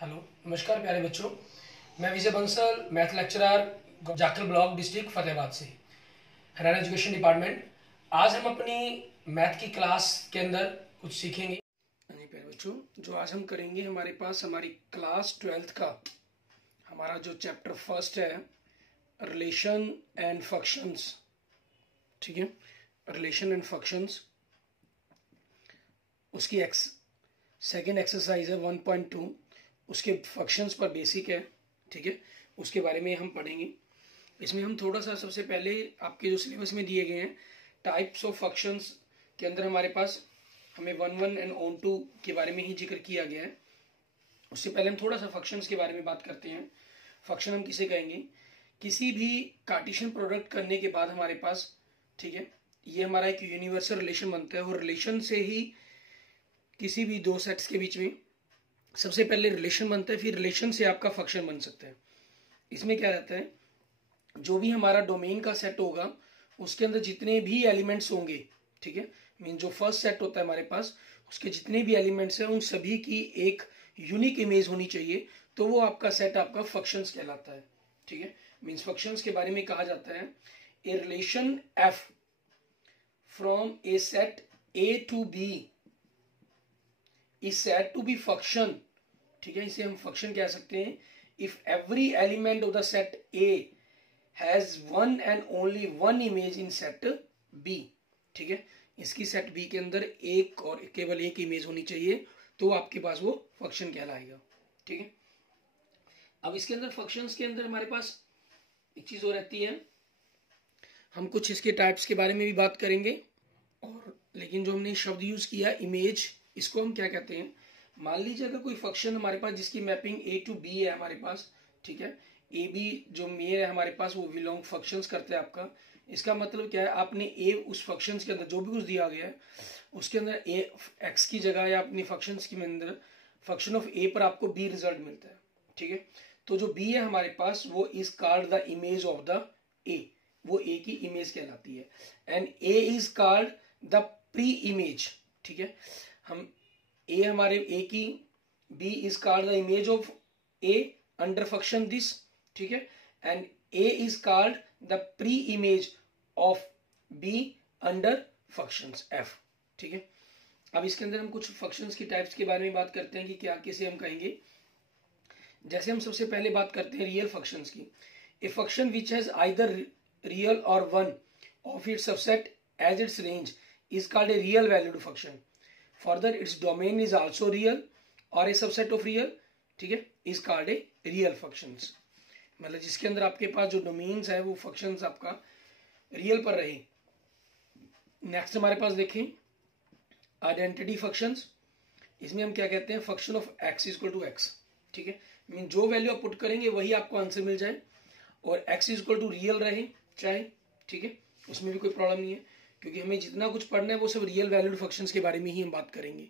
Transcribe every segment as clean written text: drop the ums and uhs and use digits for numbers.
Hello, नमस्कार प्यारे बच्चों। मैं Vijay Bansal, math lecturer, Jakhal block, district Fatehabad से, हरियाणा एजुकेशन डिपार्टमेंट। आज हम अपनी मैथ की क्लास के अंदर कुछ सीखेंगे। जी प्यारे बच्चों, जो आज हम करेंगे, हमारे पास हमारी क्लास 12th का हमारा जो चैप्टर फर्स्ट है, रिलेशन एंड फंक्शंस। ठीक है, रिलेशन एंड फंक्शंस, उसकी सेकेंड एक्सरसाइज है 1.2, उसके फंक्शंस पर बेसिक है। ठीक है, उसके बारे में हम पढ़ेंगे। इसमें हम थोड़ा सा सबसे पहले आपके जो सिलेबस में दिए गए हैं टाइप्स ऑफ फंक्शंस के अंदर हमारे पास हमें 1.1 एंड ON2 के बारे में ही जिक्र किया गया है। उससे पहले हम थोड़ा सा फंक्शंस के बारे में बात करते हैं। फंक्शन हम किसे कहेंगे? किसी भी कार्टेशियन प्रोडक्ट करने के बाद हमारे पास, ठीक है, ये हमारा एक यूनिवर्सल रिलेशन बनता है, और रिलेशन से ही किसी भी दो सेट्स के बीच में सबसे पहले रिलेशन बनता है, फिर रिलेशन से आपका फंक्शन बन सकता है। इसमें क्या रहता है, जो भी हमारा डोमेन का सेट होगा उसके अंदर जितने भी एलिमेंट्स होंगे, ठीक है, मीन जो फर्स्ट सेट होता है हमारे पास, उसके जितने भी एलिमेंट्स हैं उन सभी की एक यूनिक इमेज होनी चाहिए, तो वो आपका सेट आपका फंक्शंस कहलाता है। ठीक है, मीन्स फंक्शंस के बारे में कहा जाता है a relation f from a set a to b is said to be function। ठीक है, इसे हम फंक्शन कह सकते हैं if every element of the set A has one and only one image in set B. ठीक है, इसकी सेट बी के अंदर एक और केवल एक इमेज होनी चाहिए, तो आपके पास वो फंक्शन कहलाएगा। ठीक है, अब इसके अंदर फंक्शंस के अंदर हमारे पास एक चीज और रहती है, हम कुछ इसके टाइप्स के बारे में भी बात करेंगे, और लेकिन जो हमने शब्द यूज किया इमेज, इसको हम क्या कहते हैं? मान लीजिए अगर कोई फंक्शन हमारे पास जिसकी मैपिंग ए टू बी है हमारे पास, ठीक है, ए बी जो मेयर है हमारे पास वो बिलोंग फंक्शंस करते हैं आपका। इसका मतलब क्या है, आपने ए उस फंक्शंस के अंदर जो भी कुछ दिया गया है उसके अंदर ए एक्स की जगह या अपनी फंक्शंस के अंदर फंक्शन ऑफ ए पर आपको बी रिजल्ट मिलता है। ठीक है, तो जो बी है हमारे पास वो is called the image of the A, वो ए की इमेज कहलाती है, and A is called the pre image. ठीक है, हम ए हमारे ए की, B is called the image of A under function this. ठीक है, and A is called the pre image of B under functions F. ठीक है, अब इसके अंदर हम कुछ फंक्शंस की टाइप्स के बारे में बात करते हैं कि क्या किसे हम कहेंगे। जैसे हम सबसे पहले बात करते हैं रियल फंक्शंस की। A function which has either real और one of its subset as its range is called a real valued function. Further, its domain is also real or a subset of real, ठीक है, is called a real functions। मतलब जिसके अंदर आपके पास जो domains है वो फंक्शंस आपका रियल पर रहे। नेक्स्ट हमारे पास देखें आइडेंटिटी फंक्शंस। इसमें हम क्या कहते हैं, function of X equal to X. ठीक है, मीन जो वैल्यू आप पुट करेंगे वही आपको आंसर मिल जाए, और एक्स इक्वल टू रियल रहे चाहे, ठीक है, उसमें भी कोई प्रॉब्लम नहीं है, क्योंकि हमें जितना कुछ पढ़ना है वो सब रियल वैल्यूड फंक्शंस के बारे में ही हम बात करेंगे।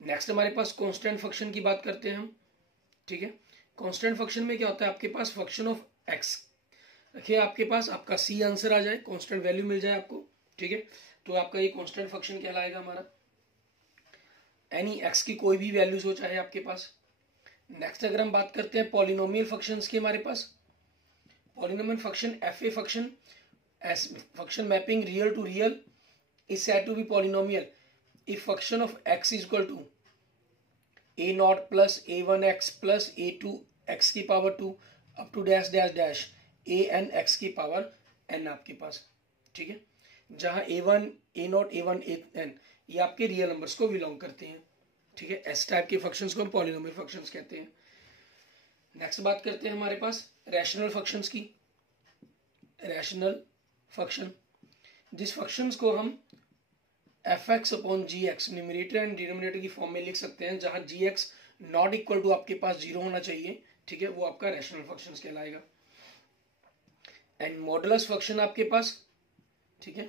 नेक्स्ट हमारे पास कांस्टेंट फंक्शन की बात करते हैं हम। ठीक है, कांस्टेंट फंक्शन में क्या होता है, आपके पास फंक्शन ऑफ एक्स रखिए, आपके पास आपका सी आंसर आ जाए, कांस्टेंट वैल्यू मिल जाए आपको। ठीक है, तो आपका ये कांस्टेंट फंक्शन कहलाएगा हमारा, एनी एक्स की कोई भी वैल्यूज हो चाहे आपके पास। नेक्स्ट अगर हम बात करते हैं पॉलिनोमियल फंक्शंस की, हमारे पास polynomial function f a function as function mapping real to real is said to be polynomial if function of x is equal to a naught plus a1x plus a2x की power 2 up to dash dash dash a n x की power n आपके पास। ठीक है, जहां a1 a0 a1 a n ये आपके real numbers को बिलोंग करते हैं। ठीक है, एस टाइप के फंक्शंस को हम पॉलिनोमियल फंक्शंस कहते हैं। नेक्स्ट बात करते हैं हमारे पास रैशनल फंक्शंस की। रैशनल फंक्शन, जिस फंक्शंस को हम F X upon G X numerator and denominator की फॉर्म में लिख सकते हैं, जहां G X not equal to आपके पास जीरो होना चाहिए। ठीक है, वो आपका रैशनल फंक्शंस कहलाएगा। एंड मॉडुलस फंक्शन आपके पास, ठीक है,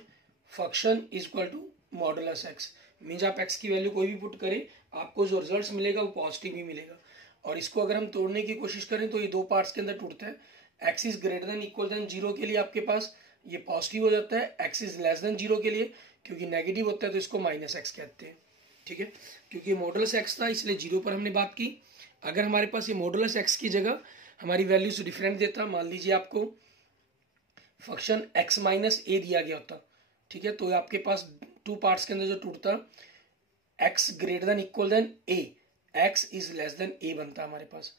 function is equal to modulus X, means आप एक्स की वैल्यू कोई भी पुट करें आपको जो रिजल्ट मिलेगा वो पॉजिटिव ही मिलेगा। और इसको अगर हम तोड़ने की कोशिश करें तो ये दो पार्ट्स के अंदर टूटता है। X is greater than equal than zero के लिए आपके पास ये पॉजिटिव हो जाता है, x is less than zero के लिए क्योंकि नेगेटिव होता है तो इसको माइनस एक्स कहते हैं। ठीक है, क्योंकि मॉडुलस एक्स था इसलिए जीरो पर हमने बात की, अगर हमारे पास ये मॉडुलस एक्स की जगह हमारी वैल्यूज डिफरेंट देता, मान लीजिए आपको फंक्शन एक्स माइनस ए दिया गया होता, ठीक है, तो आपके पास टू पार्ट्स के अंदर जो टूटता x greater than equal than a, x is less than a बनता हमारे पास।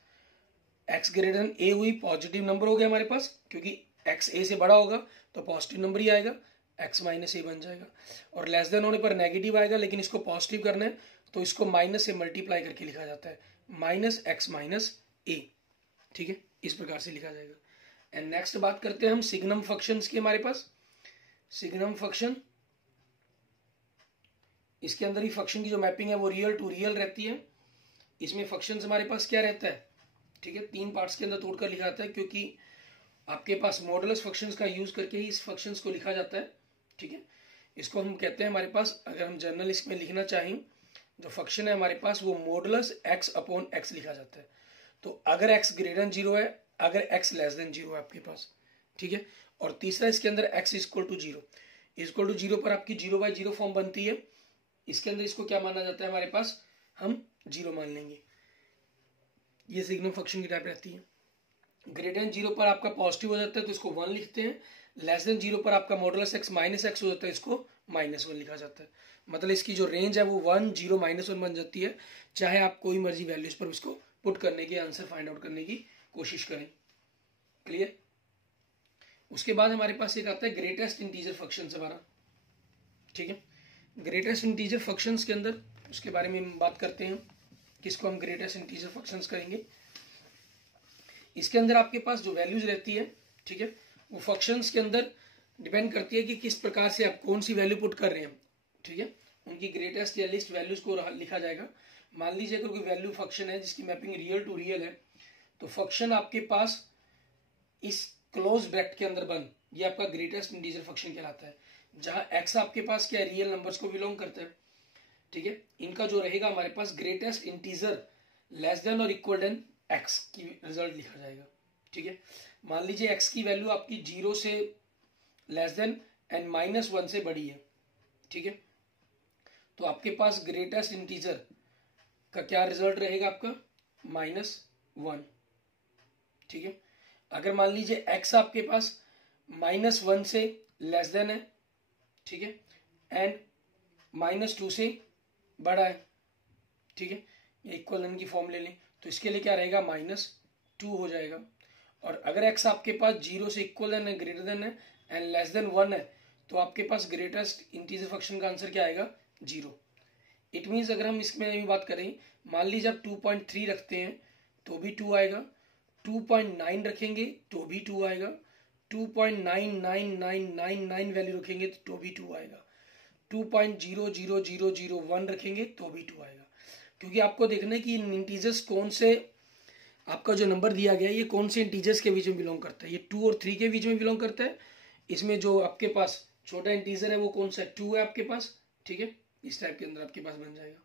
एक्स ग्रेटर देन ए हुई, पॉजिटिव नंबर हो गया हमारे पास, क्योंकि एक्स ए से बड़ा होगा तो पॉजिटिव नंबर ही आएगा, एक्स माइनस ए बन जाएगा। और लेस देन होने पर नेगेटिव आएगा, लेकिन इसको पॉजिटिव करना है तो इसको माइनस से मल्टीप्लाई करके लिखा जाता है, माइनस एक्स माइनस ए, ठीक है, इस प्रकार से लिखा जाएगा। एंड नेक्स्ट बात करते हैं हम सिग्नम फंक्शंस की। हमारे पास सिग्नम फंक्शन, इसके अंदर ही फंक्शन की जो मैपिंग है वो रियल टू रियल रहती है। इसमें फंक्शंस हमारे पास क्या रहता है, ठीक है, तीन पार्ट्स के अंदर तोड़कर लिखा जाता है, क्योंकि आपके पास मॉडुलस फंक्शंस का यूज करके ही इस फंक्शंस को लिखा जाता है, ठीक है। इसको हम कहते हैं हमारे पास, अगर हम जनरल इसमें लिखना चाहें, जो फंक्शन है हमारे पास वो मॉडुलस एक्स अपॉन एक्स लिखा जाता है। तो अगर एक्स ग्रेटर देन जीरो है, अगर एक्स लेस देन जीरो है आपके पास, ठीक है। और तीसरा इसके अंदर X equal to zero, equal to zero पर आपकी जीरो बाई जीरो फॉर्म बनती है। इसके अंदर इसको क्या माना जाता है हमारे पास, हम जीरो मान लेंगे। ये सिग्नम फंक्शन की टाइप रहती है। ग्रेटर देन जीरो पर आपका पॉजिटिव हो जाता है तो इसको वन लिखते हैं, लेस देन जीरो पर आपका मॉडुलस एक्स माइनस एक्स हो जाता है, इसको माइनस वन लिखा जाता है। मतलब इसकी जो रेंज है वो वन जीरो माइनस वन बन जाती है, चाहे आप कोई मर्जी वैल्यूज पर इसको पुट करने की, आंसर फाइंड आउट करने की कोशिश करें। क्लियर। उसके बाद हमारे पास एक आता है ग्रेटेस्ट इंटीजर फंक्शन हमारा, ठीक है। ग्रेटेस्ट इंटीजर फंक्शंस के अंदर उसके बारे में हम बात करते हैं, किसको हम ग्रेटेस्ट इंटीजर फंक्शंस करेंगे। इसके अंदर आपके पास जो वैल्यूज रहती है, ठीक है, वो फंक्शंस के अंदर डिपेंड करती है कि किस प्रकार से आप कौन सी वैल्यू पुट कर रहे हैं, ठीक है। उनकी ग्रेटेस्ट या लिस्ट वैल्यूज को लिखा जाएगा। मान लीजिए अगर कोई वैल्यू फंक्शन है जिसकी मैपिंग रियल टू रियल है, तो फंक्शन आपके पास इस क्लोज ब्रैकेट के अंदर बंद, ये आपका ग्रेटेस्ट इंटीजर फंक्शन कहलाता है। जहां एक्स आपके पास क्या रियल नंबर्स को बिलोंग करता है, ठीक है। इनका जो रहेगा हमारे पास ग्रेटेस्ट इंटीजर लेस देन और इक्वल देन एक्स की रिजल्ट लिखा जाएगा, ठीक है। मान लीजिए एक्स की वैल्यू आपकी जीरो से less than and minus one से बड़ी है, ठीक है, तो आपके पास ग्रेटेस्ट इंटीजर का क्या रिजल्ट रहेगा, आपका माइनस वन, ठीक है। अगर मान लीजिए एक्स आपके पास माइनस वन से लेस देन है, ठीक है, एंड माइनस टू से बड़ा है, ठीक है, इक्वल देन की फॉर्म ले लें तो इसके लिए क्या रहेगा, माइनस टू हो जाएगा। और अगर एक्स आपके पास जीरो से इक्वल देन है, ग्रेटर देन है एंड लेस देन वन है, तो आपके पास ग्रेटेस्ट इंटीजर फंक्शन का आंसर क्या आएगा, जीरो। इट मीन्स अगर हम इसमें भी बात करें, मान लीजिए आप 2.3 रखते हैं तो भी 2 आएगा, 2.9 रखेंगे तो भी 2 आएगा, 2.99999 वैल्यू रखेंगे तो भी 2 आएगा, 2.00001 रखेंगे तो भी 2 आएगा। क्योंकि आपको देखना है कि इन इंटीजर्स कौन से, आपका जो नंबर दिया गया है ये कौन से इंटीजर्स के बीच में बिलोंग करता है, ये 2 और 3 के बीच में बिलोंग करता है। इसमें जो आपके पास छोटा इंटीजर है वो कौन सा है, 2 है आपके पास, ठीक है, इस टाइप के अंदर आपके पास बन जाएगा।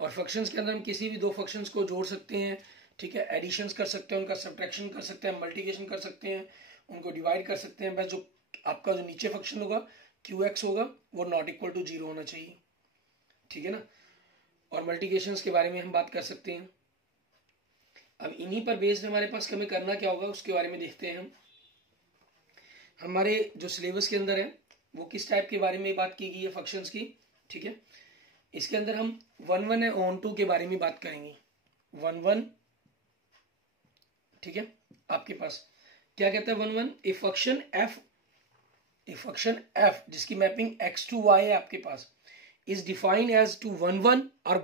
और फंक्शंस के अंदर हम किसी भी दो फंक्शंस को जोड़ सकते हैं, ठीक है, एडिशंस कर सकते हैं, उनका सब्ट्रैक्शन कर सकते हैं, मल्टीप्लिकेशन कर सकते हैं, उनको डिवाइड कर सकते हैं। बस जो आपका जो नीचे फंक्शन होगा QX होगा वो नॉट इक्वल टू जीरो होना चाहिए, ठीक है ना। और मल्टीप्लिकेशंस के बारे में हम बात कर सकते हैं। अब इन्हीं पर बेस्ड हमारे पास हमें करना क्या होगा उसके बारे में देखते हैं हम। हमारे जो सिलेबस के अंदर है वो किस टाइप के बारे में बात की गई है फंक्शंस की, ठीक है। इसके अंदर हम 1 है ऑन टू के बारे में बात करेंगे। 1 ठीक है, आपके पास क्या कहता है 1 ए फंक्शन एफ जिसकी मैपिंग x to y है आपके पास is defined as to 1 or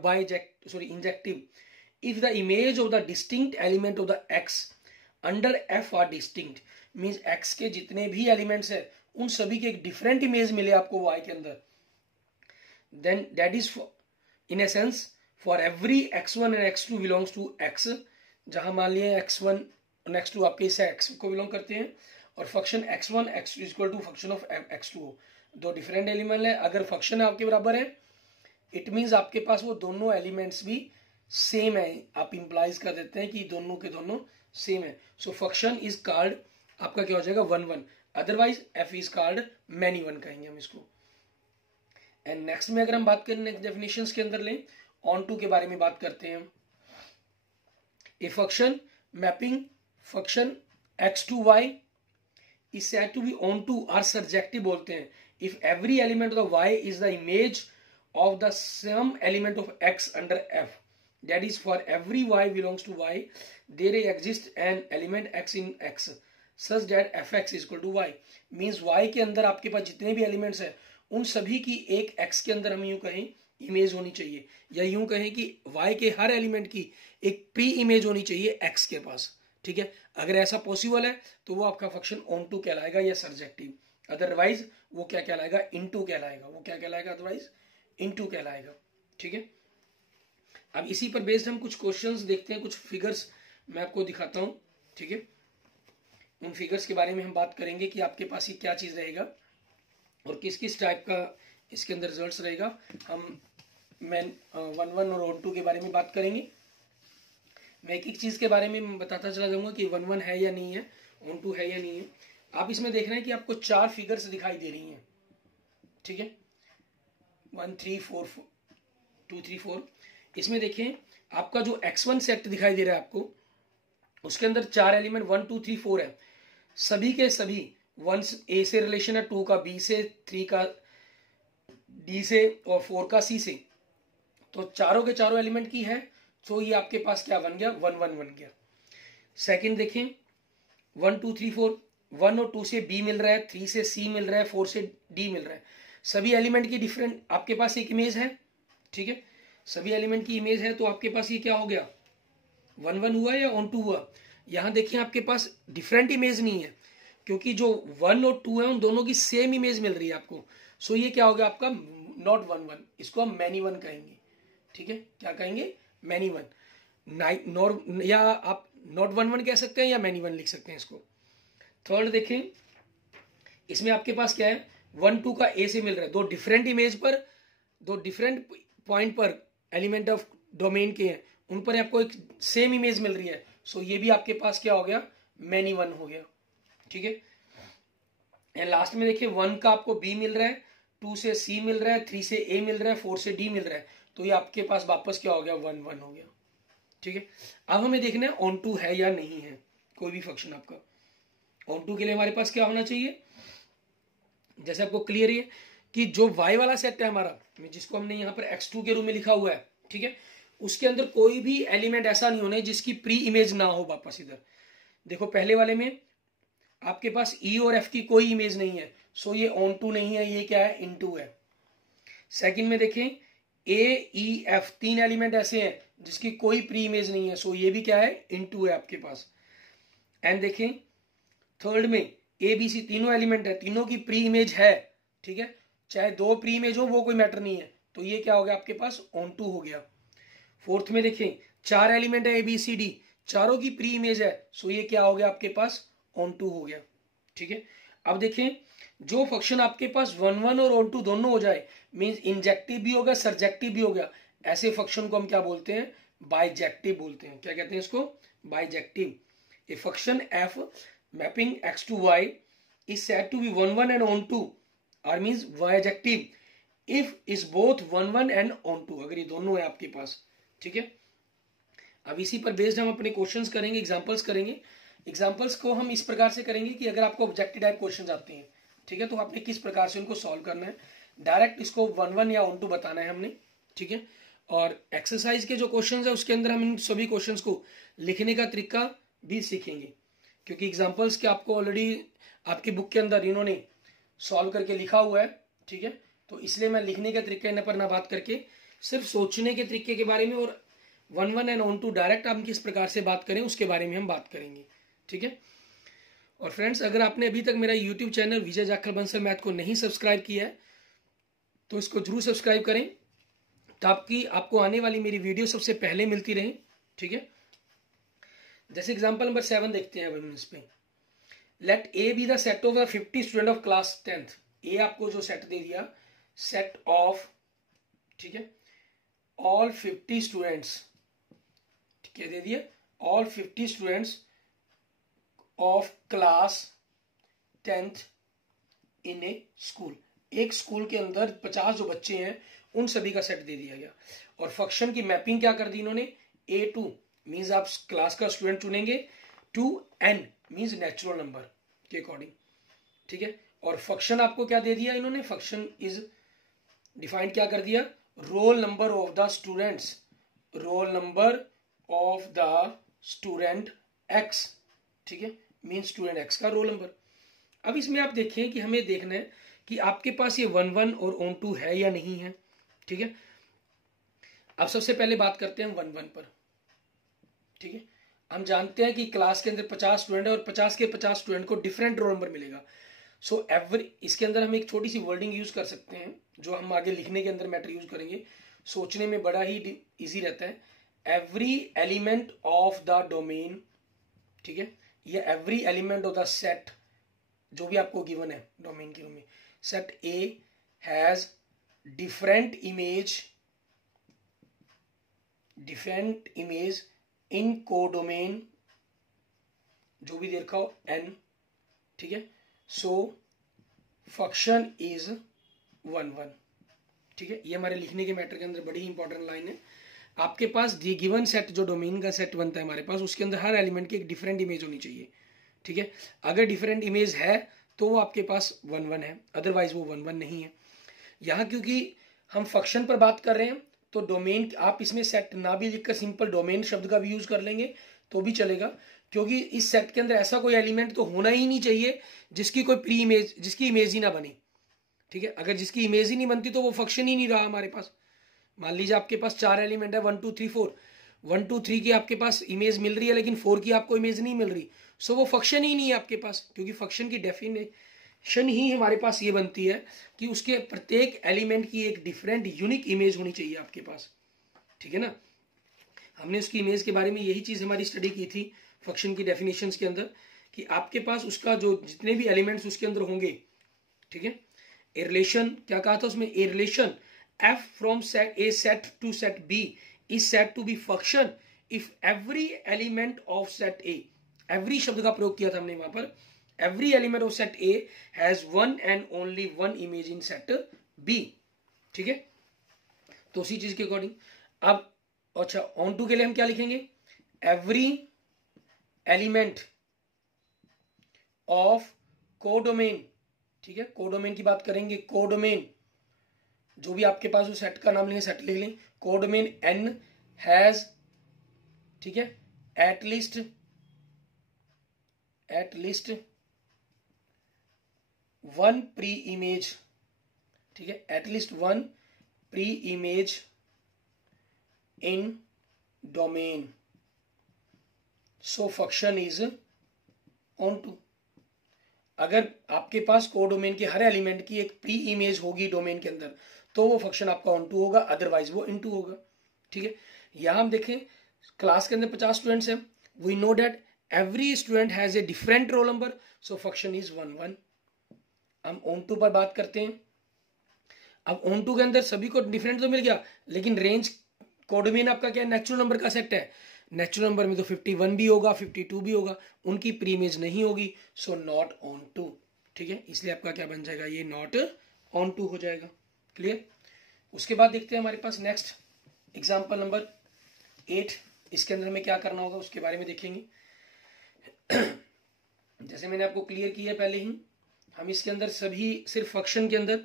injective if the image of the distinct element of the x under f are distinct, means x के जितने भी एलिमेंट्स है उन सभी के एक डिफरेंट इमेज मिले आपको y के अंदर, then that is in a sense for every x1 and x2 belongs to x, जहां मान लिया x1 और x2 आपके इस x को बिलोंग करते हैं और function x1 x2 equal to function of x2 हो, दो डिफरेंट एलिमेंट है। अगर फंक्शन आपके बराबर है इट मीन्स आपके पास वो दोनों एलिमेंट्स भी सेम है, आप इंप्लाइज कर देते हैं कि दोनों के दोनों सेम है। सो फंक्शन इज कॉल्ड आपका क्या हो जाएगा 1 otherwise f is called many one कहेंगे हम इसको। एंड नेक्स्ट में अगर हम बात करें नेक्स्ट डेफिनेशंस के अंदर लें ऑन टू के बारे में बात करते हैं हम। A function mapping function x to y is said to be onto or surjective बोलते हैं if every element of the y is the image of the sum element of x under f, that is for every y belongs to y there exists an element x in x such that fx is equal to y. means y के अंदर आपके पास जितने भी elements हैं उन सभी की एक x के अंदर हम यूं कहें इमेज होनी चाहिए, या यूं कहें कि y के हर एलिमेंट की एक प्री इमेज होनी चाहिए x के पास, ठीक है। अगर ऐसा पॉसिबल है तो वो आपका फंक्शन ऑन टू कहलाएगा या सर्जेक्टिव, अदरवाइज वो क्या कहलाएगा, इनटू कहलाएगा। वो क्या कहलाएगा, अदरवाइज इनटू कहलाएगा, ठीक है। अब इसी पर बेस्ड हम कुछ क्वेश्चंस देखते हैं, कुछ फिगर्स मैं आपको दिखाता हूं, ठीक है। उन फिगर्स के बारे में हम बात करेंगे कि आपके पास ये क्या चीज रहेगा और किस किस टाइप का इसके अंदर रिजल्ट्स रहेगा। हम मैन 1-1 और ऑन टू के बारे में बात करेंगे। मैं एक एक चीज के बारे में बताता चला जाऊंगा कि 1-1 है या नहीं है, ऑन टू है या नहीं है। आप इसमें देख रहे हैं कि आपको 4 फिगर्स दिखाई दे रही हैं, ठीक है, 1 3 4 2 3 4। इसमें देखें आपका जो x1 सेट दिखाई दे रहा है आपको, उसके अंदर 4 एलिमेंट 1 2 3 4 है। सभी के सभी 1 a से रिलेशन है, 2 का b से, 3 का d से और 4 का c से। तो चारों के चारों एलिमेंट की है, तो ये आपके पास क्या बन गया, 1-1 बन गया। सेकंड देखें 1 2 3 4, 1 और 2 से b मिल रहा है, 3 से c मिल रहा है, 4 से d मिल रहा है। सभी एलिमेंट की डिफरेंट आपके पास एक इमेज है, ठीक है, सभी एलिमेंट की इमेज है। तो आपके पास ये क्या हो गया, 1-1 हुआ या ऑन टू हुआ। यहां देखिए आपके पास डिफरेंट इमेज नहीं है, क्योंकि जो 1 और 2 है उन दोनों की सेम इमेज मिल रही है आपको। सो ये क्या हो गया आपका, नॉट 1-1, इसको हम मैनी 1 कहेंगे, ठीक है। क्या कहेंगे, मैनी 1, या आप नॉट 1-1 कह सकते हैं या मैनी 1 लिख सकते हैं इसको। थर्ड देखें, इसमें आपके पास क्या है, 1-2 का ए से मिल रहा है, दो डिफरेंट इमेज पर, दो डिफरेंट पॉइंट पर एलिमेंट ऑफ डोमेन के हैं, उन पर आपको एक सेम इमेज मिल रही है। सो ये भी आपके पास क्या हो गया, मैनी 1 हो गया, ठीक है। एंड लास्ट में देखिए 1 का आपको बी मिल रहा है, 2 से सी मिल रहा है, 3 से ए मिल रहा है, 4 से डी मिल रहा है। तो ये आपके पास वापस क्या हो गया, 1-1 हो गया, ठीक है। अब हमें देखना है ऑन टू है या नहीं है कोई भी फंक्शन आपका। ऑन टू के लिए हमारे पास क्या होना चाहिए, जैसे आपको क्लियर है कि जो y वाला सेट है हमारा, जिसको हमने यहाँ पर x2 के रूप में लिखा हुआ है, ठीक है, उसके अंदर कोई भी एलिमेंट ऐसा नहीं होना जिसकी प्री इमेज ना हो। वापस इधर देखो, पहले वाले में आपके पास e और f की कोई इमेज नहीं है, सो ये ऑन टू नहीं है, ये क्या है, इन टू है। सेकंड में देखें a e f 3 एलिमेंट ऐसे हैं जिसकी कोई प्री इमेज नहीं है, सो ये भी क्या है, इन टू है आपके पास। एंड देखें थर्ड में ए बी सी तीनों एलिमेंट है, तीनों की प्री इमेज है, ठीक है, चाहे 2 प्री इमेज हो वो कोई मैटर नहीं है, तो ये क्या हो गया आपके पास, ऑन टू हो गया। फोर्थ में देखें 4 एलिमेंट है ए बी सी डी, चारों की प्री इमेज है, सो ये क्या हो गया आपके पास, ऑन टू हो गया, ठीक है। अब देखें जो फंक्शन आपके पास 1-1 और ऑन टू दोनों हो जाए, मींस इंजेक्टिव भी होगा सर्जेक्टिव भी होगा, ऐसे फंक्शन को हम क्या बोलते हैं, बाइजेक्टिव बोलते हैं। क्या कहते हैं इसको, bijective. A function F mapping x to y is said to be 1-1 and on to, or means bijective if is both 1-1 and on to, अगर ये दोनों है आपके पास, ठीक है। अब इसी पर बेस्ड हम अपने क्वेश्चंस करेंगे, एग्जांपल्स करेंगे। एग्जांपल्स को हम इस प्रकार से करेंगे कि अगर आपको ऑब्जेक्टिव टाइप क्वेश्चंस आते हैं, ठीक है, तो आपने किस प्रकार से उनको सॉल्व करना है। डायरेक्ट इसको 1-1 या ऑन टू बताना है हमने, ठीक है। और एक्सरसाइज के जो क्वेश्चन है उसके अंदर हम इन सभी क्वेश्चन को लिखने का तरीका भी सीखेंगे, क्योंकि एग्जाम्पल्स के आपको ऑलरेडी आपकी बुक के अंदर इन्होंने सॉल्व करके लिखा हुआ है, ठीक है। तो इसलिए मैं लिखने के तरीके न पर ना बात करके सिर्फ सोचने के तरीके के बारे में और 1-1 एंड ऑन टू डायरेक्ट हम किस प्रकार से बात करें उसके बारे में हम बात करेंगे, ठीक है। और फ्रेंड्स, अगर आपने अभी तक मेरा यूट्यूब चैनल विजय जाखड़ बंसल मैथ को नहीं सब्सक्राइब किया है तो इसको जरूर सब्सक्राइब करें, ताकि आपको आने वाली मेरी वीडियो सबसे पहले मिलती रहे, ठीक है। जैसे एग्जांपल नंबर 7 देखते हैं अब हम इस पे। Let A be the set of the 50 student of class 10th। A आपको जो सेट दे दिया, सेट ऑफ, ठीक है, ऑल 50 स्टूडेंट्स, क्या दे दिया, all 50 students of class 10th in A school. एक स्कूल के अंदर 50 जो बच्चे हैं उन सभी का सेट दे दिया गया। और फंक्शन की मैपिंग क्या कर दी इन्होंने, ए टू मीन्स आप क्लास का स्टूडेंट चुनेंगे, to N means natural number के अकॉर्डिंग, ठीक है। और फंक्शन आपको क्या दे दिया इन्होंने, फंक्शन इज डिफाइंड क्या कर दिया, roll number of the students, roll number of the student x, ठीक है, मीन स्टूडेंट एक्स का रोल नंबर। अब इसमें आप देखें कि हमें देखना है कि आपके पास ये 1-1 और on2 है या नहीं है, ठीक है। अब सबसे पहले बात करते हैं 1-1 पर, ठीक है। हम जानते हैं कि क्लास के अंदर 50 स्टूडेंट है और 50 के 50 स्टूडेंट को डिफरेंट रोल नंबर मिलेगा। सो एवरी, इसके अंदर हम एक छोटी सी वर्डिंग यूज कर सकते हैं जो हम आगे लिखने के अंदर मैटर यूज करेंगे, सोचने में बड़ा ही इजी रहता है। Every element of the domain, ठीक है, या every element of the set जो भी आपको गिवन है डोमेन की में, set A has different image in codomain, जो भी देखा हो n, ठीक है। सो फंक्शन इज 1-1, ठीक है। ये हमारे लिखने के मैटर के अंदर बड़ी ही इंपॉर्टेंट लाइन है। आपके पास दी गिवन सेट, जो डोमेन का सेट बनता है हमारे पास, उसके अंदर हर एलिमेंट की एक डिफरेंट इमेज होनी चाहिए, ठीक है। अगर डिफरेंट इमेज है तो वो आपके पास 1-1 है, अदरवाइज वो 1-1 नहीं है। यहाँ क्योंकि हम फंक्शन पर बात कर रहे हैं तो डोमेन, आप इसमें सेट ना भी लिखकर सिंपल डोमेन शब्द का भी यूज कर लेंगे तो भी चलेगा, क्योंकि इस सेट के अंदर ऐसा कोई एलिमेंट तो होना ही नहीं चाहिए जिसकी कोई प्री इमेज, जिसकी इमेज ही ना बने, ठीक है। अगर जिसकी इमेज ही नहीं बनती तो वो फंक्शन ही नहीं रहा हमारे पास। मान लीजिए आपके पास 4 एलिमेंट है 1 2 3 4, 1 2 3 की आपके पास इमेज मिल रही है लेकिन 4 की आपको इमेज नहीं मिल रही, सो वो फंक्शन ही नहीं है आपके पास, क्योंकि फंक्शन की डेफिनेशन ही हमारे पास ये बनती है कि उसके प्रत्येक एलिमेंट की एक डिफरेंट यूनिक इमेज होनी चाहिए आपके पास, ठीक है ना। हमने उसकी इमेज के बारे में यही चीज हमारी स्टडी की थी फंक्शन की डेफिनेशंस के अंदर, कि आपके पास उसका जो जितने भी एलिमेंट्स उसके अंदर होंगे, ठीक है। ए रिलेशन क्या कहा था उसमें, a relation f from set A set to set B is said to be function if every element of set A, every शब्द का प्रयोग किया था हमने वहां पर, every element of set A has one and only one image in set B, ठीक है। तो उसी चीज के अकॉर्डिंग अब अच्छा on2 के लिए हम क्या लिखेंगे, every element of कोडोमेन, ठीक है। कोडोमेन की बात करेंगे, कोडोमेन जो भी आपके पास उस सेट का नाम लेंगे, सेट लिख लें, कोडोमेन n हैज, ठीक है, एट लीस्ट 1 प्री इमेज, ठीक है, at least 1 pre image in domain, so function is on2। अगर आपके पास कोडोमेन के हर एलिमेंट की एक प्री इमेज होगी डोमेन के अंदर तो वो फंक्शन आपका on2 होगा, अदरवाइज वो in2 होगा, ठीक है। यहां हम देखें क्लास के अंदर 50 स्टूडेंट्स हैं, we know that every student has a different roll number, so function is 1-1। हम on2 पर बात करते हैं। अब on2 के अंदर सभी को डिफरेंट तो मिल गया, लेकिन रेंज कोडोमेन आपका क्या है, नेचुरल नंबर का सेट है, नेचुरल नंबर में तो 51 भी होगा 52 भी होगा, उनकी प्री इमेज नहीं होगी, सो नॉट on2, ठीक है। इसलिए आपका क्या बन जाएगा, ये नॉट on2 हो जाएगा, क्लियर। उसके बाद देखते हैं हमारे पास नेक्स्ट एग्जांपल नंबर 8, इसके अंदर हमें क्या करना होगा उसके बारे में देखेंगे। जैसे मैंने आपको क्लियर किया पहले ही, हम इसके अंदर सभी सिर्फ फंक्शन के अंदर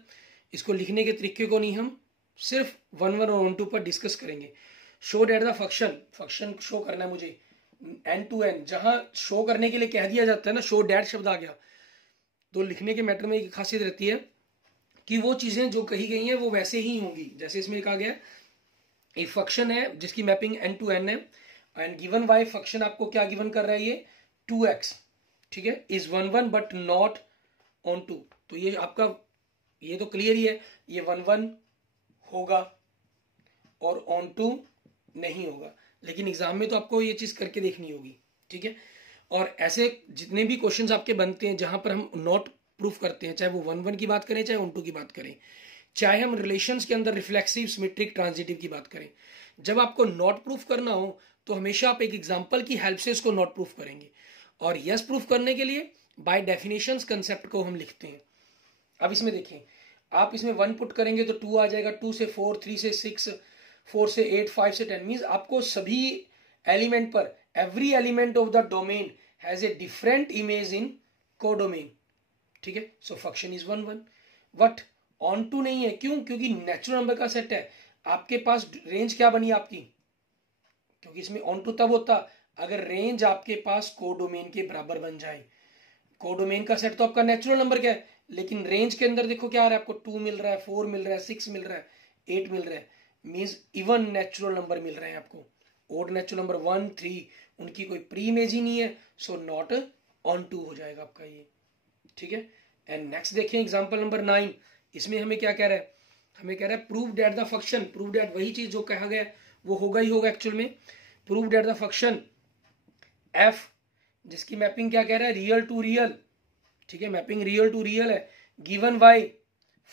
इसको लिखने के तरीके को नहीं, हम सिर्फ 1-1 और on2 पर डिस्कस करेंगे। Show that the function show करना है मुझे n to n, जहां शो करने के लिए कह दिया जाता है ना, शो डेट शब्द आ गया तो लिखने के मैटर में एक खासियत रहती है कि वो चीजें जो कही गई हैं वो वैसे ही होंगी। जैसे इसमें कहा गया एक फंक्शन है जिसकी मैपिंग n to n है, एंड गिवन y फंक्शन आपको क्या गिवन कर रहा है, ये 2x, ठीक है, इज 1-1 बट नॉट on2। तो ये आपका, ये तो क्लियर ही है, ये 1-1 होगा और on2 नहीं होगा, लेकिन एग्जाम में तो आपको ये चीज करके देखनी होगी, ठीक है। और ऐसे जितने भी क्वेश्चंस आपके बनते हैं जहां पर हम नॉट प्रूफ करते हैं, चाहे वो 1-1 की बात करें चाहे on2 की बात करें, चाहे हम रिलेशंस के अंदर रिफ्लेक्सिव सिमेट्रिक ट्रांजिटिव की बात करें, जब आपको नॉट प्रूफ करना हो तो हमेशा आप एक एग्जांपल की हेल्प से इसको नॉट प्रूफ करेंगे, और यस प्रूफ करने के लिए बाय डेफिनेशंस कंसेप्ट को हम लिखते हैं। अब इसमें देखें, आप इसमें 1 पुट करेंगे तो 2 आ जाएगा, 2 से 4, 3 से 6, 4 से 8, 5 से 10, मीन्स आपको सभी एलिमेंट पर every element of the domain has a different image in codomain, ठीक है। So function is 1 1। But onto नहीं है, क्यों? क्योंकि नेचुरल नंबर का सेट है, आपके पास रेंज क्या बनी आपकी, क्योंकि इसमें ऑन टू तब होता अगर रेंज आपके पास कोडोमेन के बराबर बन जाए। कोडोमेन का सेट तो आपका नेचुरल नंबर क्या है, लेकिन रेंज के अंदर देखो क्या आ रहा है आपको, 2 मिल रहा है, 4 मिल रहा है, 6 मिल रहा है, 8 मिल रहा है, मीन्स इवन नेचुरल नंबर मिल रहे हैं आपको। ओड नेचुरल नंबर 1 3 उनकी कोई प्री इमेज ही नहीं है, सो नॉट ऑन टू हो जाएगा आपका ये, ठीक है। एंड नेक्स्ट देखें एग्जांपल नंबर 9, इसमें हमें क्या कह रहा है, हमें कह रहा है prove that the function, prove that वही चीज जो कहा गया वो होगा ही होगा एक्चुअल में। Prove that the function F जिसकी मैपिंग क्या कह रहा है, रियल टू रियल, ठीक है, मैपिंग रियल टू रियल है, गिवन बाय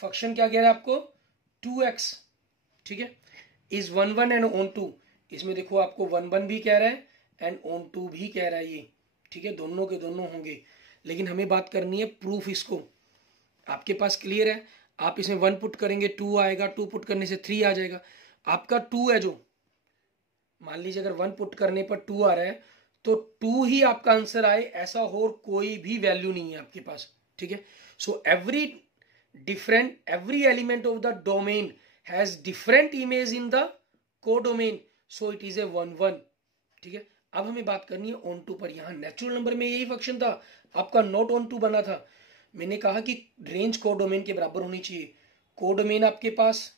फंक्शन क्या कह रहा है आपको 2x, ठीक है, इज 1 1 एंड ऑन टू। इसमें देखो आपको 1 1 भी कह रहा है एंड ऑन टू भी कह रहा है ये, ठीक है, दोनों के दोनों होंगे, लेकिन हमें बात करनी है प्रूफ। इसको आपके पास क्लियर है, आप इसमें 1 पुट करेंगे 2 आएगा, 2 पुट करने से 3 आ जाएगा, आपका 2 है जो, मान लीजिए अगर 1 पुट करने पर 2 आ रहा है तो 2 ही आपका आंसर आए, ऐसा और कोई भी वैल्यू नहीं है आपके पास, ठीक है। सो every element of the domain has different image in the codomain, so it is a 1 1, ठीक है। अब हमें बात करनी है ऑन टू पर। यहां नेचुरल नंबर में यही फंक्शन था, आपका नॉट ऑन टू बना था। मैंने कहा कि रेंज कोडोमेन के बराबर होनी चाहिए, कोडोमेन आपके पास,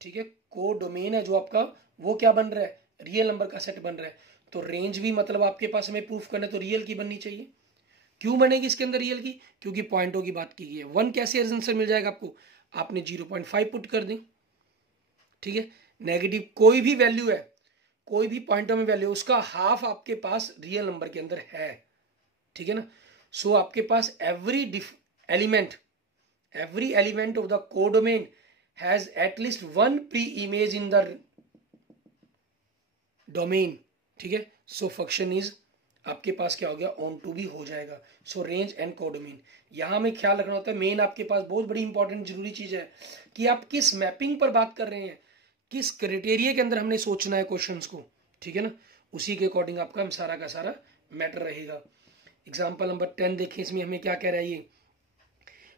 ठीक है, कोडोमेन है जो आपका, वो क्या बन रहा है, रियल नंबर का सेट बन रहा है, तो रेंज भी मतलब आपके पास हमें प्रूफ करना है तो रियल की बननी चाहिए। क्यों बनेगी इसके अंदर रियल की, क्योंकि पॉइंटों की बात की गई है। 1 कैसे आंसर मिल जाएगा आपको, आपने 0.5 पुट कर दें, ठीक है, नेगेटिव कोई भी वैल्यू है, कोई भी पॉइंटों में वैल्यू, उसका हाफ आपके पास रियल नंबर के अंदर है, ठीक है ना। सो आपके पास every element of the codomain has at least 1 pre image in the domain, ठीक है। सो फंक्शन इज आपके पास क्या हो गया, ऑन टू भी हो जाएगा। सो रेंज एंड कोडोमेन, यहां हमें ख्याल रखना होता है, मेन आपके पास बहुत बड़ी इंपॉर्टेंट जरूरी चीज है कि आप किस मैपिंग पर बात कर रहे हैं, किस क्राइटेरिया के अंदर हमने सोचना है क्वेश्चंस को, ठीक है ना, उसी के अकॉर्डिंग आपका हम सारा का सारा मैटर रहेगा। एग्जाम्पल नंबर 10 देखें, इसमें हमें क्या कह रहा है, ये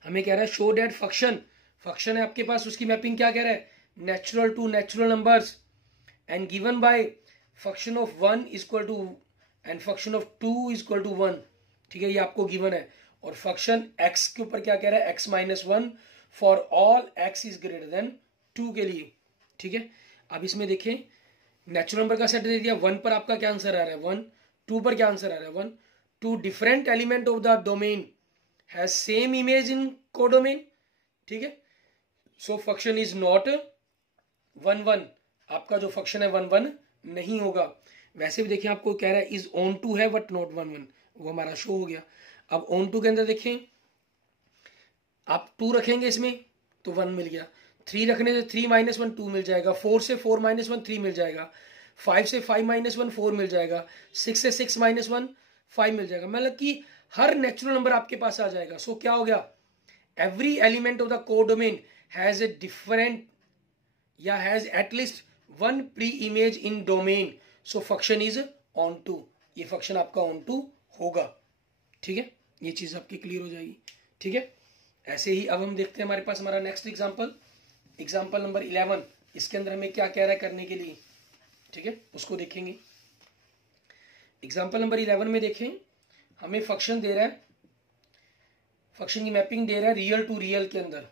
हमें कह रहा है शो दैट फंक्शन है आपके पास, उसकी मैपिंग क्या कह रहा है, natural to natural numbers and given by function of 1 equal to and function of 2 equal to 1, ठीक है, ये आपको गिवन है। और फंक्शन x के ऊपर क्या कह रहा है, x minus 1 for all x is greater than 2 के लिए, ठीक है। अब इसमें देखें नेचुरल नंबर का सेट दे दिया, 1 पर आपका क्या आंसर आ रहा है 1, 2 पर क्या आंसर आ रहा है 1, 2 different element of the domain has same image in codomain, ठीक है। सो फंक्शन इज नॉट 1 1, आपका जो फंक्शन है 1 1 नहीं होगा। वैसे भी देखिए आपको कह रहा है इज ऑन टू है बट नॉट 1 1, वो हमारा शो हो गया। अब ऑन टू के अंदर देखें, आप 2 रखेंगे इसमें तो 1 मिल गया, 3 रखने से 3 माइनस 1 2 मिल जाएगा, 4 से 4 माइनस 1 3 मिल जाएगा, 5 से 5 माइनस 1 4 मिल जाएगा, 6 से 6 माइनस 1 5 मिल जाएगा, मतलब कि हर नेचुरल नंबर आपके पास आ जाएगा। सो क्या हो गया, every element of the codomain has a different या has at least 1 pre image in domain, so function is onto, ये फंक्शन आपका ऑन टू होगा, ठीक है, ये चीज आपकी क्लियर हो जाएगी, ठीक है। ऐसे ही अब हम देखते हैं हमारे पास हमारा नेक्स्ट एग्जांपल नंबर 11, इसके अंदर हमें क्या कह रहा है करने के लिए, ठीक है, उसको देखेंगे। एग्जांपल नंबर 11 में देखें, हमें फंक्शन दे रहा है, फंक्शन की मैपिंग दे रहा है रियल टू रियल के अंदर,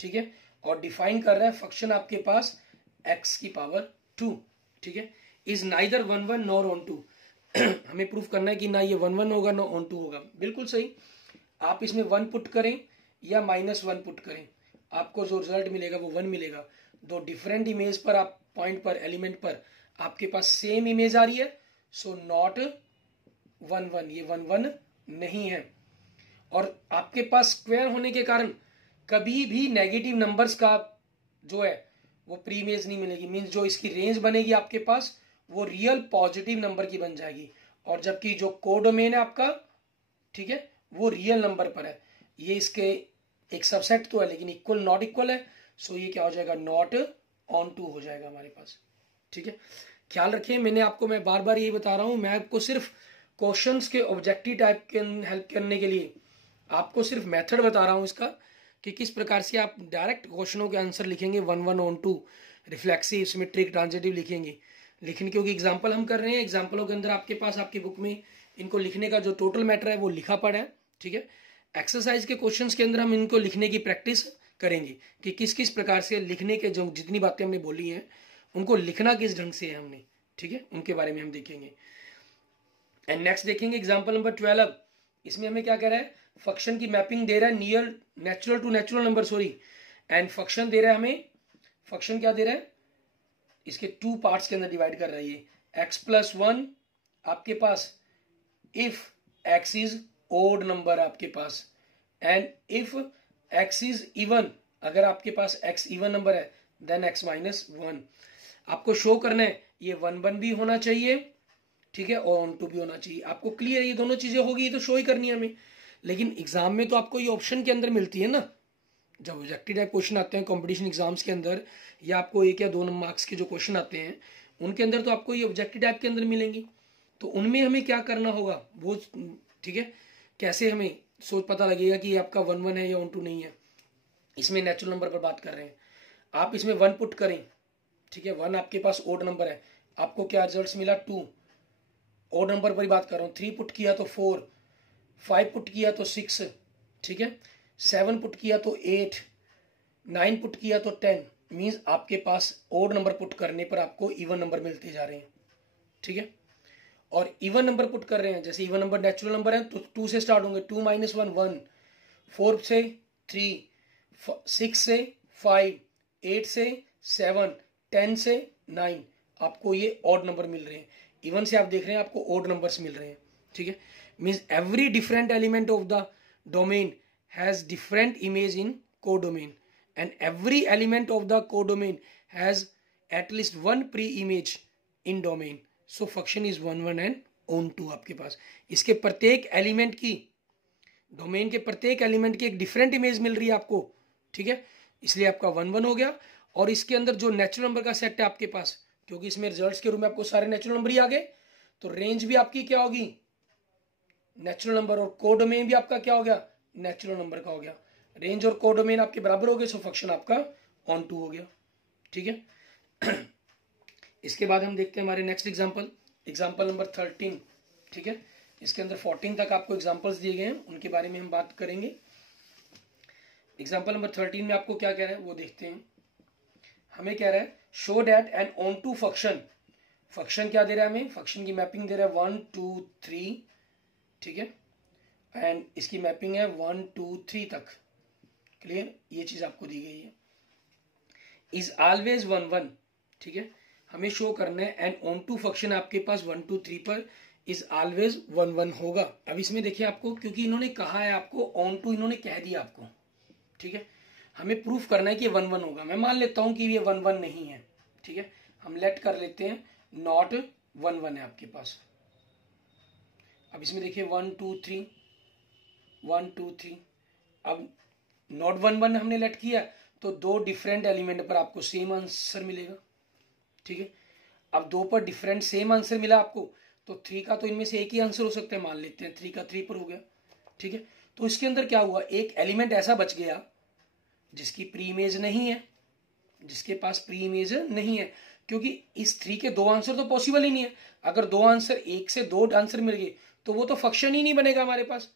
ठीक है, और डिफाइन कर रहा है फंक्शन आपके पास x की पावर 2, ठीक है, is neither 1 1 nor onto. हमें प्रूफ करना है कि ना ये 1 1 होगा ना ऑन टू होगा, बिल्कुल सही। आप इसमें 1 पुट करें या -1 पुट करें, आपको जो रिजल्ट मिलेगा वो 1 मिलेगा। दो डिफरेंट इमेज पर, आप पॉइंट पर, एलिमेंट पर आपके पास सेम इमेज आ रही है, सो नॉट 1 1, ये 1 1 नहीं है। और आपके पास स्क्वायर होने के कारण कभी भी नेगेटिव नंबर्स का जो है वो प्री इमेज नहीं मिलेगी, मीन्स जो इसकी रेंज बनेगी आपके पास वो रियल पॉजिटिव नंबर की बन जाएगी, और जबकि जो कोडोमेन है आपका, ठीक है, वो रियल नंबर पर है। ये इसके एक सबसेट तो है लेकिन इक्वल नॉट इक्वल है, सो ये क्या हो जाएगा, नॉट ऑन टू हो जाएगा हमारे पास, ठीक है। ख्याल रखें, मैं बार बार यही बता रहा हूँ, मैं आपको सिर्फ क्वेश्चंस के ऑब्जेक्टिव टाइप के हेल्प करने के लिए आपको सिर्फ मेथड बता रहा हूँ इसका, कि किस प्रकार से आप डायरेक्ट क्वेश्चनों के आंसर लिखेंगे 1-1 ऑन 2 रिफ्लेक्सिव, सिमेट्रिक, ट्रांजिटिव लिखेंगे। लेकिन क्योंकि एग्जाम्पल हम कर रहे हैं, एग्जाम्पलों के अंदर आपके पास आपकी बुक में इनको लिखने का जो टोटल मैटर है वो लिखा पड़ा है, ठीक है। एक्सरसाइज के क्वेश्चंस के अंदर हम इनको लिखने की प्रैक्टिस करेंगे कि किस किस प्रकार से लिखने के जो जितनी बातें हमने बोली हैं उनको लिखना किस ढंग से है हमने, ठीक है, उनके बारे में हम देखेंगे। एंड नेक्स्ट देखेंगे एग्जाम्पल नंबर 12। इसमें हमें क्या कह रहा है, फंक्शन की मैपिंग दे रहा है near natural to natural number, sorry, and function दे रहा है हमें, फंक्शन क्या दे रहा है, इसके 2 पार्ट्स के अंदर डिवाइड कर रहा है ये x+1 आपके पास if x is odd number आपके पास, and if x is even, अगर आपके पास x इवन नंबर है देन x-1 आपको शो करना है, ये 1-1 भी होना चाहिए, ठीक है, और ऑन 2 भी होना चाहिए। आपको क्लियर है, ये दोनों चीजें होगी तो शो ही करनी है हमें। लेकिन एग्जाम में तो आपको ये ऑप्शन के अंदर मिलती है ना, जब ऑब्जेक्टिव टाइप क्वेश्चन आते हैं कंपटीशन एग्जाम्स के अंदर, या आपको 1 या 2 मार्क्स के जो क्वेश्चन आते हैं उनके अंदर तो आपको ये ऑब्जेक्टिव टाइप के अंदर मिलेंगी। तो उनमें हमें क्या करना होगा वो, ठीक है, कैसे हमें सोच पता लगेगा कि ये आपका 1-1 है या ऑन 2 नहीं है। इसमें नेचुरल नंबर पर बात कर रहे हैं, आप इसमें 1 पुट करें, ठीक है, 1 आपके पास ओड नंबर है, आपको क्या रिजल्ट मिला 2, ओड नंबर पर ही बात कर रहा हूँ। 3 पुट किया तो 4, 5 पुट किया तो 6, ठीक है, 7 पुट किया तो 8, 9 पुट किया तो 10, मीन्स आपके पास ओड नंबर पुट करने पर आपको इवन नंबर मिलते जा रहे हैं, ठीक है। और इवन नंबर पुट कर रहे हैं, जैसे इवन नंबर नेचुरल नंबर है तो 2 से स्टार्ट होंगे, 2 - 1 1, 4 से 3, 6 से 5, 8 से 7, 10 से 9, आपको ये ऑड नंबर मिल रहे हैं। इवन से आप देख रहे हैं आपको ऑड नंबर्स मिल रहे हैं, ठीक है। Means every different element of the domain has different image in codomain, and every element of the codomain has at least 1 pre image in domain, so function is 1-1 and on 2 आपके पास। इसके प्रत्येक element की, domain के प्रत्येक element की एक different image मिल रही है आपको, ठीक है, इसलिए आपका 1-1 हो गया। और इसके अंदर जो नेचुरल नंबर का सेट है आपके पास, क्योंकि इसमें रिजल्ट्स के रूप में आपको सारे नेचुरल नंबर ही आ गए, तो रेंज भी आपकी क्या होगी, नेचुरल नंबर, और कोडोमेन भी आपका क्या हो गया, नेचुरल नंबर का हो गया। रेंज और कोडोमेन आपके बराबर हो गए, सो फंक्शन आपका ऑन 2 हो गया, ठीक है। इसके बाद हम देखते हैं हमारे नेक्स्ट एग्जांपल, एग्जांपल नंबर 13, ठीक है। इसके अंदर 14 तक आपको एग्जांपल्स दिए गए हैं, उनके बारे में हम बात करेंगे। एग्जांपल नंबर 13 में आपको क्या कह रहा है वो देखते हैं। हमें कह रहा है show that an onto 2 function, function क्या दे रहा है हमें, फंक्शन की मैपिंग दे रहा है 1 2 3, ठीक है, एंड इसकी मैपिंग है 1 2 3 तक, क्लियर, ये चीज आपको दी गई है। इज ऑलवेज 1-1, ठीक है, हमें शो करना है एन ऑन 2 फंक्शन आपके पास 1 2 3 पर इज ऑलवेज 1-1 होगा। अब इसमें देखिए आपको, क्योंकि इन्होंने कहा है आपको ऑन 2, इन्होंने कह दिया आपको, ठीक है, हमें प्रूफ करना है कि ये 1-1 होगा। मैं मान लेता हूं कि ये 1-1 नहीं है, ठीक है, हम लेट कर लेते हैं नॉट 1-1 है आपके पास। अब इसमें देखिए 1 2 3, 1 2 3, अब नॉट 1-1 हमने लेट किया तो 2 डिफरेंट एलिमेंट पर आपको सेम आंसर मिलेगा, ठीक है। अब 2 पर डिफरेंट सेम आंसर मिला आपको, तो 3 का तो इनमें से एक ही आंसर हो सकता है, मान लेते हैं 3 का 3 पर हो गया, ठीक है। तो इसके अंदर क्या हुआ, एक एलिमेंट ऐसा बच गया जिसकी प्री इमेज नहीं है, जिसके पास प्री इमेज नहीं है, क्योंकि इस 3 के 2 आंसर तो पॉसिबल ही नहीं है। अगर 2 आंसर, 1 से 2 आंसर मिल गए तो वो तो फंक्शन ही नहीं बनेगा हमारे पास,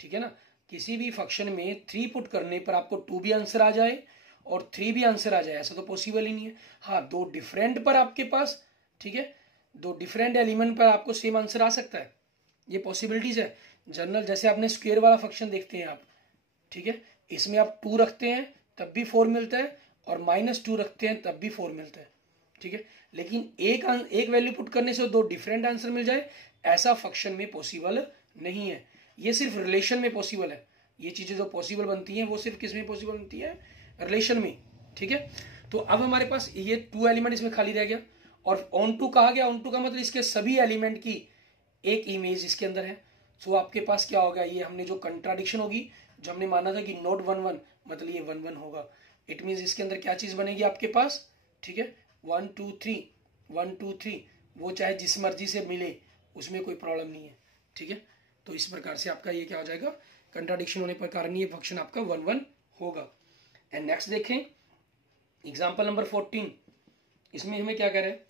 ठीक है ना। किसी भी फंक्शन में 3 पुट करने पर आपको 2 भी आंसर आ जाए और 3 भी आंसर आ जाए, ऐसा तो पॉसिबल ही नहीं है। हाँ, 2 डिफरेंट पर आपके पास, ठीक है, 2 डिफरेंट एलिमेंट पर आपको सेम आंसर आ सकता है, ये पॉसिबिलिटीज है जनरल। जैसे आपने स्क्वायर वाला फंक्शन देखते हैं आप, ठीक है, इसमें आप 2 रखते हैं तब भी 4 मिलता है, और -2 रखते हैं तब भी 4 मिलता है, ठीक है। लेकिन एक वैल्यू पुट करने से 2 डिफरेंट आंसर मिल जाए, ऐसा फंक्शन में पॉसिबल नहीं है। ये सिर्फ रिलेशन में पॉसिबल है। ये चीजें जो पॉसिबल बनती हैं वो सिर्फ किस में पॉसिबल बनती है, रिलेशन में, ठीक है। तो अब हमारे पास ये 2 एलिमेंट इसमें खाली रह गया, और ऑन 2 कहा गया, ऑन 2 का मतलब इसके सभी एलिमेंट की एक इमेज इसके अंदर है। सो आपके पास क्या होगा, ये हमने जो कंट्राडिक्शन होगी, जो हमने माना था कि नॉट 1-1 मतलब ये 1-1 होगा, इट मीन्स इसके अंदर क्या चीज बनेगी आपके पास, ठीक है, 1 2 3, 1 2 3 वो चाहे जिस मर्जी से मिले, उसमें कोई प्रॉब्लम नहीं है, ठीक है। तो इस प्रकार से आपका ये क्या हो जाएगा, कंट्राडिक्शन होने पर कारण ये फंक्शन आपका 1 1 होगा। एंड नेक्स्ट देखें एग्जाम्पल नंबर 14, इसमें हमें क्या कह रहा है,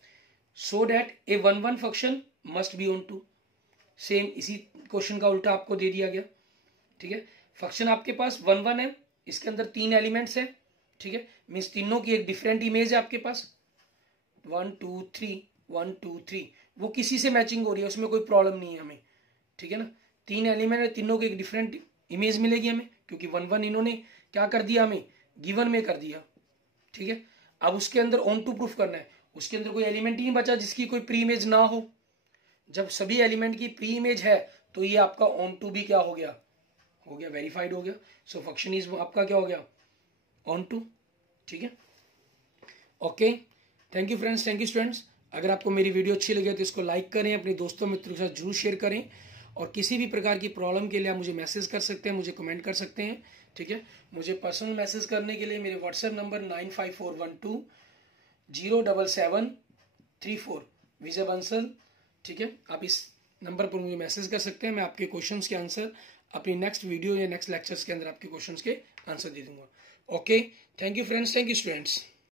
so that a 1 1 function must be onto. Same इसी क्वेश्चन का उल्टा आपको दे दिया गया, ठीक है। फंक्शन आपके पास 1 1 है, इसके अंदर 3 एलिमेंट्स है, ठीक है, मीन्स तीनों की एक डिफरेंट इमेज है आपके पास, 1 2 3 1 2 3, वो किसी से मैचिंग हो रही है, उसमें कोई प्रॉब्लम नहीं है हमें, ठीक है ना। 3 एलिमेंट है, तीनों की एक डिफरेंट इमेज मिलेगी हमें, क्योंकि 1 1 इन्होंने क्या कर दिया, हमें गिवन में कर दिया, ठीक है। अब उसके अंदर ऑन टू प्रूफ करना है, उसके अंदर कोई एलिमेंट ही नहीं बचा जिसकी कोई प्री इमेज ना हो। जब सभी एलिमेंट की प्री इमेज है तो ये आपका ऑन टू भी क्या हो गया, वेरीफाइड हो गया। सो फंक्शन इज आपका क्या हो गया, ऑन टू, ठीक है। Okay, thank you friends, thank you students. अगर आपको मेरी वीडियो अच्छी लगे तो इसको लाइक करें, अपने दोस्तों मित्रों के साथ जरूर शेयर करें, और किसी भी प्रकार की प्रॉब्लम के लिए आप मुझे मैसेज कर सकते हैं, मुझे कमेंट कर सकते हैं, ठीक है। मुझे पर्सनल मैसेज करने के लिए मेरे व्हाट्सएप नंबर 9541207734 विजय बंसल, ठीक है। आप इस नंबर पर मुझे मैसेज कर सकते हैं, मैं आपके क्वेश्चंस के आंसर अपनी नेक्स्ट वीडियो या नेक्स्ट लेक्चर्स के अंदर आपके क्वेश्चंस के आंसर दे दूंगा। Okay, thank you friends, thank you students.